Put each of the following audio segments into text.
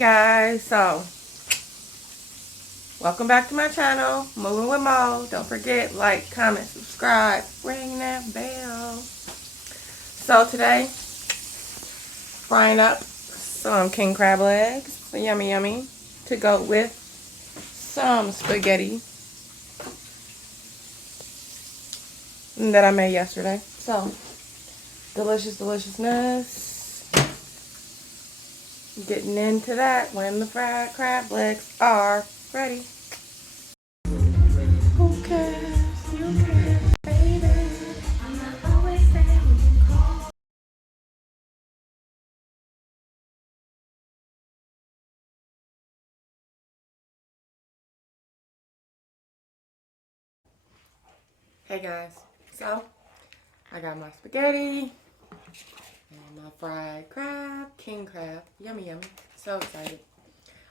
Guys, so welcome back to my channel, Moving with Mo. Don't forget, like, comment, subscribe, ring that bell. So today, frying up some king crab legs, yummy yummy, to go with some spaghetti that I made yesterday. So deliciousness. Getting into that when the fried crab legs are ready. Who cares? You care, baby. I'm not always there when you call. Hey guys, so I got my spaghetti and my fried crab, king crab, yummy yummy. So excited.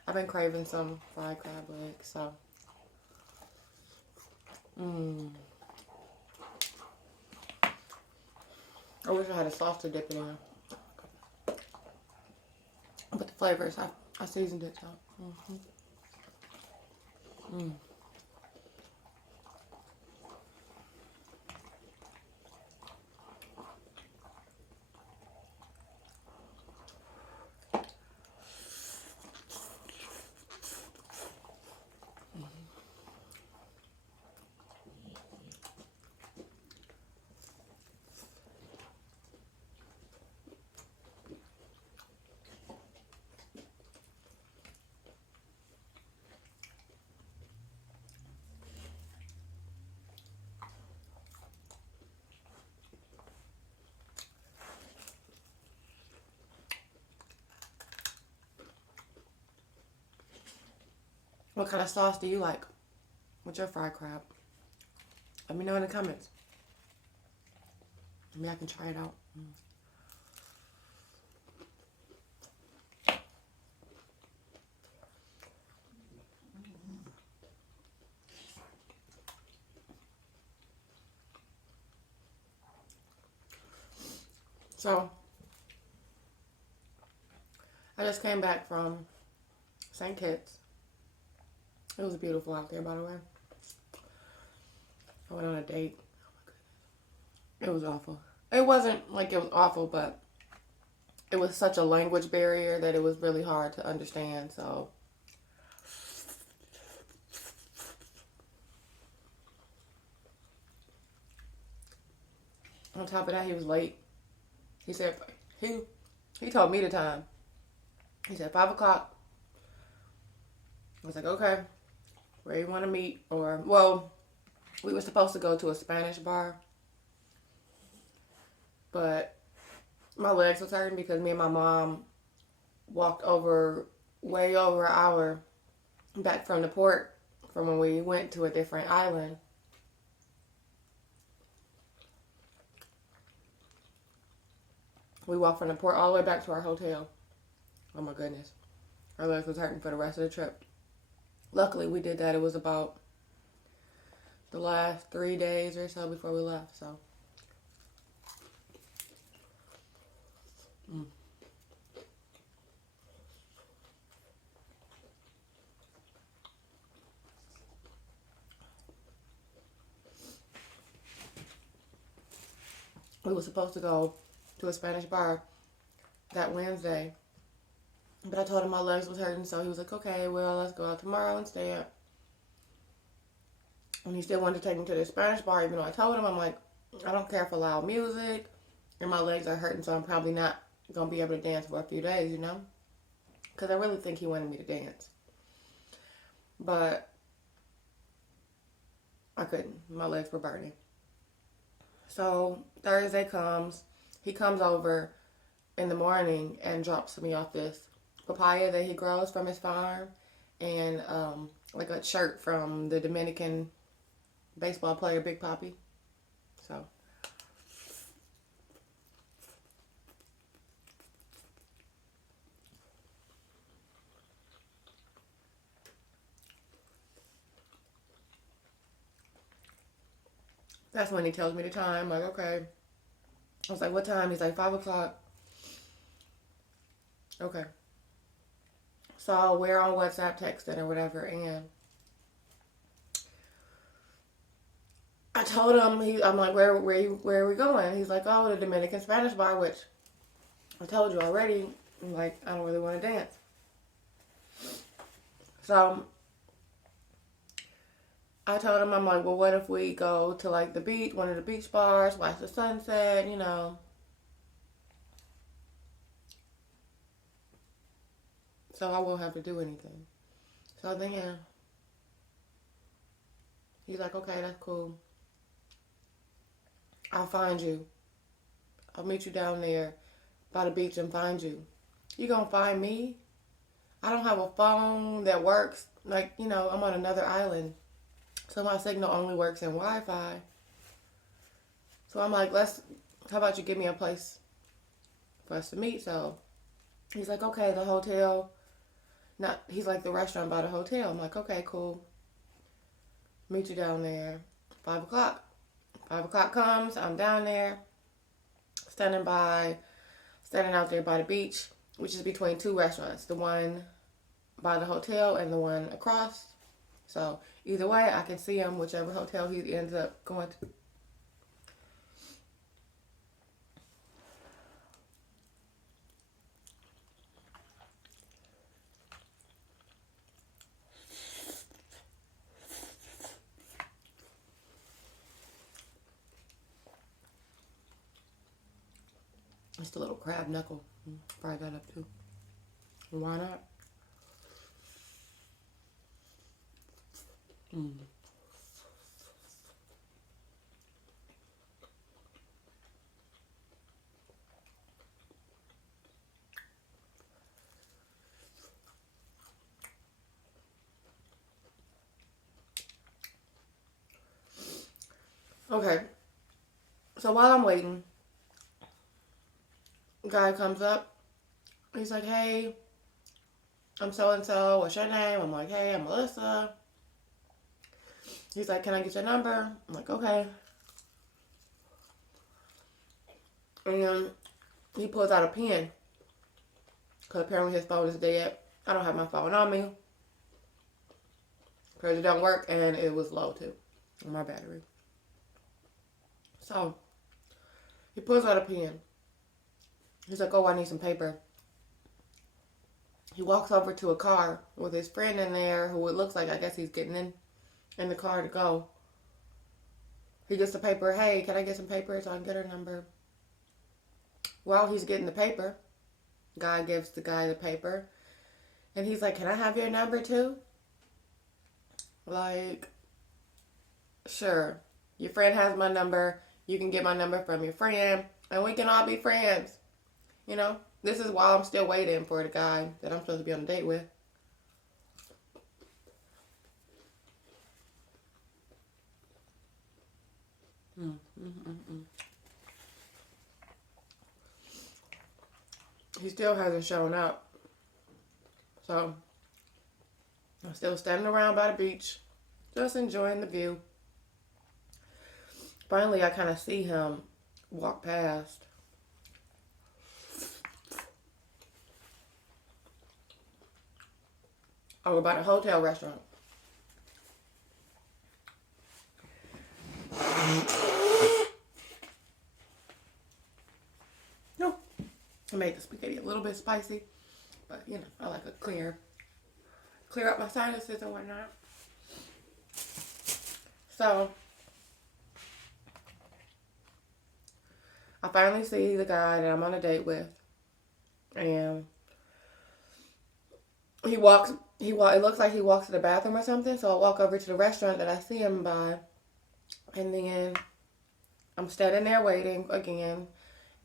I've been craving some fried crab legs, so I wish I had a sauce to dip it in. But the flavors, I seasoned it, so. What kind of sauce do you like with your fried crab? Let me know in the comments. Maybe I can try it out. So, I just came back from St. Kitts. It was beautiful out there, by the way. I went on a date. It was awful. It wasn't like it was awful, but it was such a language barrier that it was really hard to understand. So, on top of that, he was late. He said he told me the time. He said 5 o'clock. I was like, okay, where you want to meet? Or well, we were supposed to go to a Spanish bar, but my legs was hurting because me and my mom walked way over an hour back from the port from when we went to a different island. We walked from the port all the way back to our hotel. Oh my goodness. Our legs was hurting for the rest of the trip. Luckily, we did that. It was about the last 3 days or so before we left. So, we were supposed to go to a Spanish bar that Wednesday. But I told him my legs was hurting, so he was like, okay, well, let's go out tomorrow instead. And he still wanted to take me to the Spanish bar, even though I told him, I'm like, I don't care for loud music, and my legs are hurting, so I'm probably not going to be able to dance for a few days, you know? Because I really think he wanted me to dance. But I couldn't. My legs were burning. So Thursday comes. He comes over in the morning and drops me off this papaya that he grows from his farm and like a shirt from the Dominican baseball player Big Papi. So that's when he tells me the time. Like, okay. I was like, what time? He's like, 5 o'clock. Okay. So we're on WhatsApp texting or whatever, and I told him, I'm like, where are we going? He's like, oh, the Dominican Spanish bar, which I told you already. I'm like, I don't really want to dance. So I told him, I'm like, well, what if we go to like the beach, one of the beach bars, watch the sunset, you know. So I won't have to do anything. So then, yeah. He's like, okay, that's cool. I'll find you. I'll meet you down there by the beach and find you. You gonna find me? I don't have a phone that works. Like, you know, I'm on another island. So my signal only works in Wi-Fi. So I'm like, how about you give me a place for us to meet? So he's like, okay, the hotel. He's like, the restaurant by the hotel. I'm like, okay, cool. Meet you down there. 5 o'clock. 5 o'clock comes. I'm down there. Standing out there by the beach, which is between two restaurants. The one by the hotel and the one across. So either way, I can see him, whichever hotel he ends up going to. Just a little crab knuckle. Fry that up too. Why not? Okay. So while I'm waiting, guy comes up. He's like, hey, I'm so and so. What's your name? I'm like, hey, I'm Melissa. He's like, can I get your number? I'm like, okay. And then he pulls out a pen. Because apparently his phone is dead. I don't have my phone on me. Because it don't work and it was low too. On my battery. So, he pulls out a pen. He's like, oh, I need some paper. He walks over to a car with his friend in there who it looks like, I guess he's getting in the car to go. He gets the paper. Hey, can I get some paper so I can get her number? While he's getting the paper, guy gives the guy the paper. And he's like, can I have your number too? Like, sure. Your friend has my number. You can get my number from your friend. And we can all be friends. You know? This is while I'm still waiting for the guy that I'm supposed to be on a date with. He still hasn't shown up. So, I'm still standing around by the beach, just enjoying the view. Finally, I kind of see him walk past. Over by the hotel restaurant. No, I made the spaghetti a little bit spicy, but you know, I like a clear up my sinuses and whatnot. So, I finally see the guy that I'm on a date with, and it looks like he walks to the bathroom or something, so I walk over to the restaurant that I see him by, and then I'm standing there waiting again,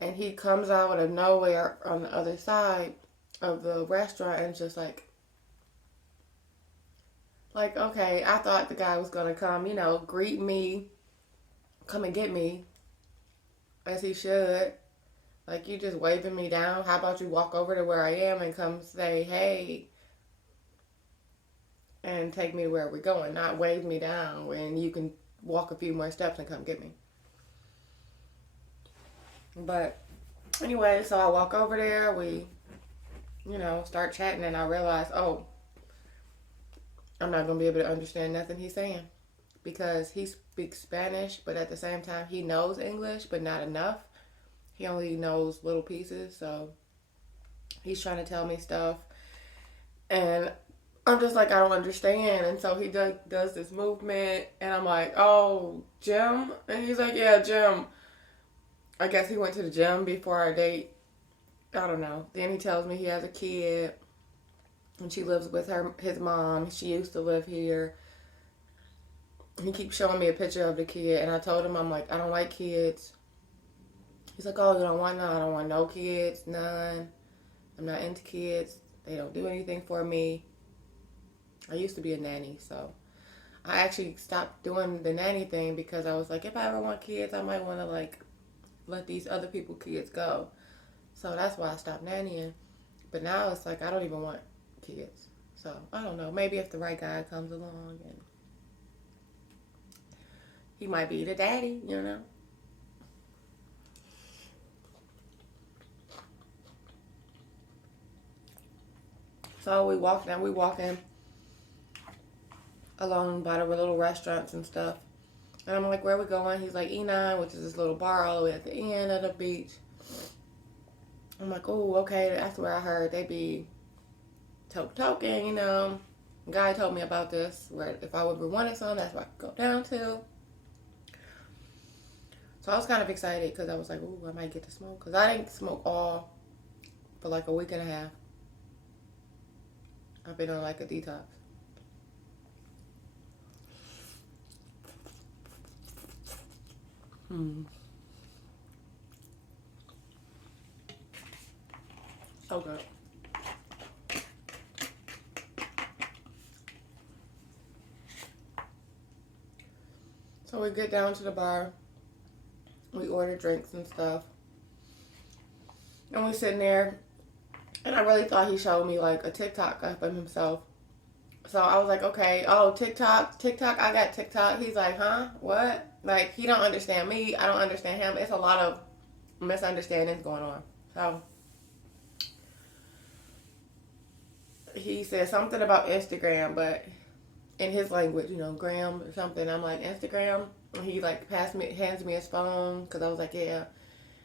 and he comes out of nowhere on the other side of the restaurant and just like, okay, I thought the guy was gonna come, you know, greet me, come and get me, as he should. Like, you just waving me down. How about you walk over to where I am and come say, hey, and take me to where we're going, not wave me down when you can walk a few more steps and come get me. But anyway, so I walk over there. We start chatting, and I realized, oh, I'm not going to be able to understand nothing he's saying because he speaks Spanish, but at the same time, he knows English, but not enough. He only knows little pieces, so he's trying to tell me stuff, and I'm just like, I don't understand. And so he does this movement, and I'm like, oh, gym? And he's like, yeah, gym. I guess he went to the gym before our date. I don't know. Then he tells me he has a kid, and she lives with his mom. She used to live here. He keeps showing me a picture of the kid, and I told him, I'm like, I don't like kids. He's like, oh, you don't want none? I don't want no kids, none. I'm not into kids. They don't do anything for me. I used to be a nanny, so I actually stopped doing the nanny thing because I was like, if I ever want kids, I might want to, like, let these other people's kids go. So that's why I stopped nannying. But now it's like, I don't even want kids. So, I don't know. Maybe if the right guy comes along, and he might be the daddy, So we walking along by the little restaurants and stuff. And I'm like, where are we going? He's like, E9, which is this little bar all the way at the end of the beach. I'm like, oh, okay, that's where I heard they be toking, A guy told me about this, where if I ever wanted some, that's where I could go down to. So I was kind of excited because I was like, ooh, I might get to smoke. Because I didn't smoke all for like a week and a half. I've been on like a detox. So good. So we get down to the bar. We order drinks and stuff. And we sitting there. And I really thought he showed me like a TikTok of himself. So I was like, okay, oh, TikTok, I got TikTok. He's like, huh? What? Like, he don't understand me. I don't understand him. It's a lot of misunderstandings going on. So he said something about Instagram, but in his language, gram or something. I'm like, Instagram? And he like hands me his phone because I was like, yeah.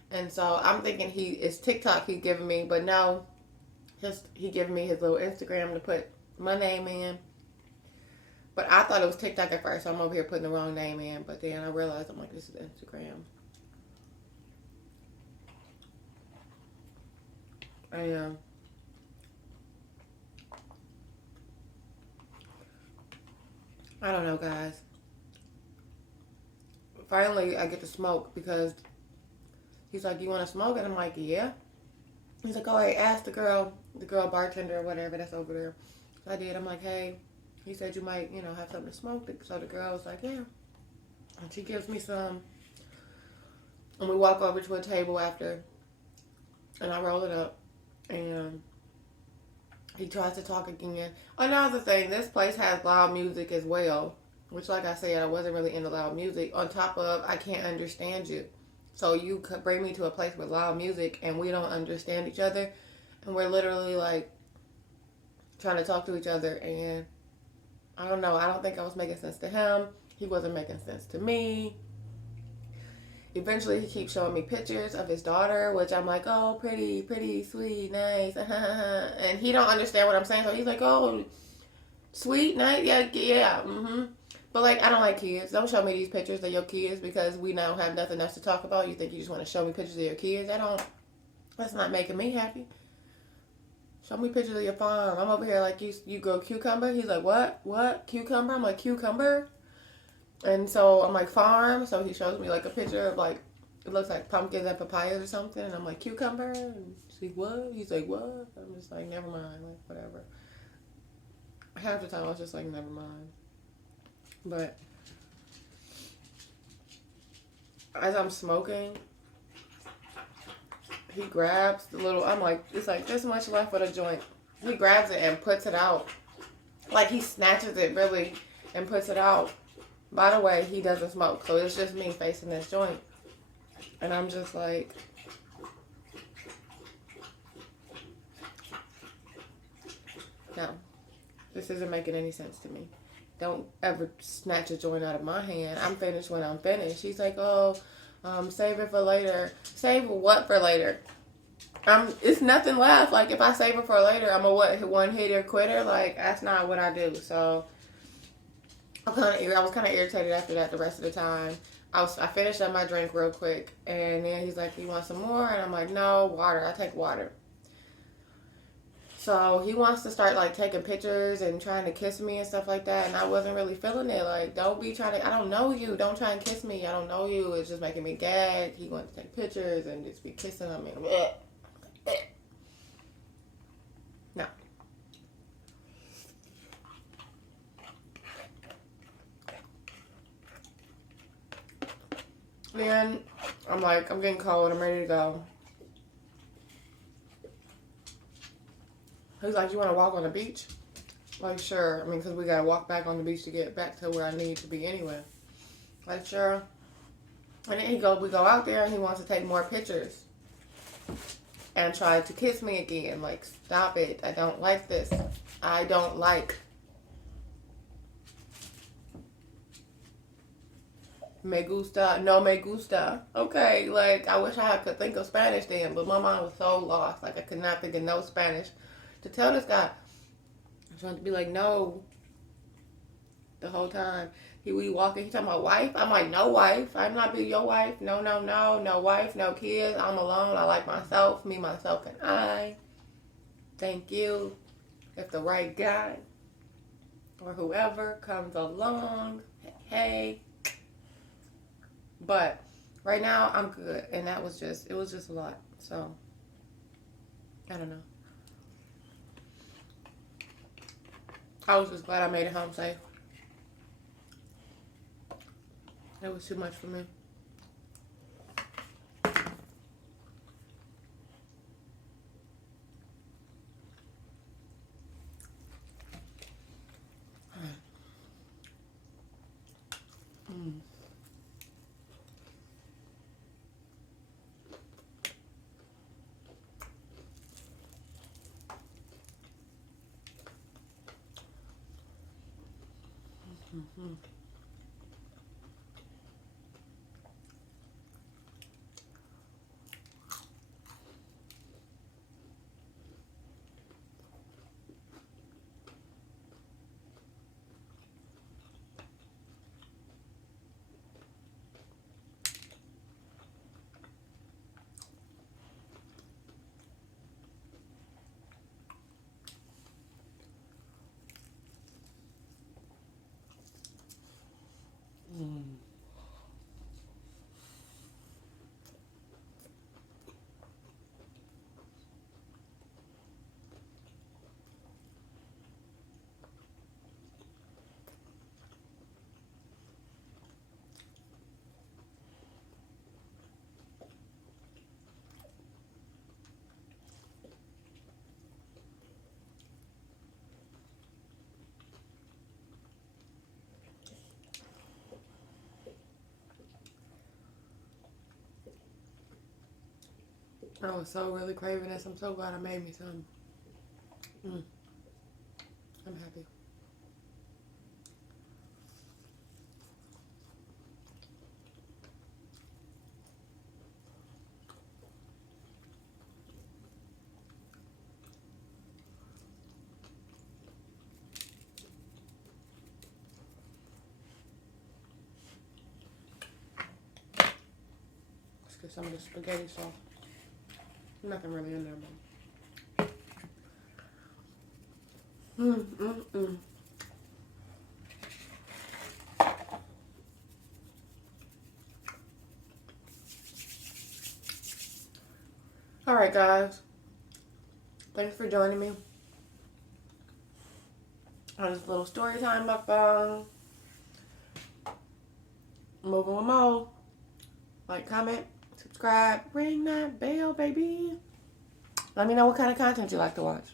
And so I'm thinking it's TikTok he's giving me, but no, he giving me his little Instagram to put my name in. But I thought it was TikTok at first, so I'm over here putting the wrong name in. But then I realized, I'm like, this is Instagram. And I don't know, guys. Finally, I get to smoke because he's like, you want to smoke? And I'm like, yeah. He's like, oh, hey, ask the girl bartender or whatever that's over there. So I did. I'm like, hey, he said you might, have something to smoke. So the girl was like, yeah. And she gives me some. And we walk over to a table after. And I roll it up. And he tries to talk again. Another thing, this place has loud music as well. Which, like I said, I wasn't really into loud music. On top of, I can't understand you. So you could bring me to a place with loud music and we don't understand each other. And we're literally like trying to talk to each other. And I don't know. I don't think I was making sense to him. He wasn't making sense to me. Eventually, he keeps showing me pictures of his daughter, which I'm like, oh, pretty, sweet, nice. And he don't understand what I'm saying. So he's like, oh, sweet, nice, yeah. But, like, I don't like kids. Don't show me these pictures of your kids because we now have nothing else to talk about. You think you just want to show me pictures of your kids? That's not making me happy. Show me pictures of your farm. I'm over here like, you grow cucumber? He's like, what? Cucumber? I'm like, cucumber? And so I'm like, farm? So he shows me, like, a picture of, like, it looks like pumpkins and papayas or something. And I'm like, cucumber? And she's like, what? He's like, what? I'm just like, never mind. Like, whatever. Half the time I was just like, never mind. But as I'm smoking, he grabs the little, I'm like, it's like this much left of the joint. He grabs it and puts it out. Like he snatches it really and puts it out. By the way, he doesn't smoke, so it's just me facing this joint. And I'm just like, No, this isn't making any sense to me. Don't ever snatch a joint out of my hand. I'm finished when I'm finished. She's like, oh, save it for later. Save what for later? It's nothing left. Like, if I save it for later, I'm a one hitter quitter. Like, that's not what I do. So I was kind of irritated after that the rest of the time. I finished up my drink real quick, and then he's like, you want some more? And I'm like, no, water. I take water. So he wants to start like taking pictures and trying to kiss me and stuff like that, and I wasn't really feeling it. Like, don't be trying to, I don't know you. Don't try and kiss me. I don't know you. It's just making me gag. He wants to take pictures and just be kissing him and no. Then I'm like, I'm getting cold. I'm ready to go. He's like, you want to walk on the beach? Like, sure. I mean, because we got to walk back on the beach to get back to where I need to be anyway. Like, sure. And then we go out there and he wants to take more pictures. And try to kiss me again. Like, stop it. I don't like this. I don't like. Me gusta, no me gusta. Okay, like, I wish I could think of Spanish then, but my mind was so lost. Like, I could not think of no Spanish to tell this guy. I was trying to be like, no. The whole time. We walking, he talking about wife. I'm like, no wife. I'm not be your wife. No, no, no. No wife, no kids. I'm alone. I like myself. Me, myself, and I. Thank you. If the right guy or whoever comes along, hey. But right now, I'm good. And it was just a lot. So, I don't know. I was just glad I made it home safe. It was too much for me. Mm-hmm. I was so really craving this. I'm so glad I made me some. I'm happy. Let's get some of the spaghetti sauce. Nothing really in there, but. Alright, guys. Thanks for joining me on this little story time mukbang. Moving with Mo. Like, comment, subscribe, ring that bell, baby. Let me know what kind of content you like to watch.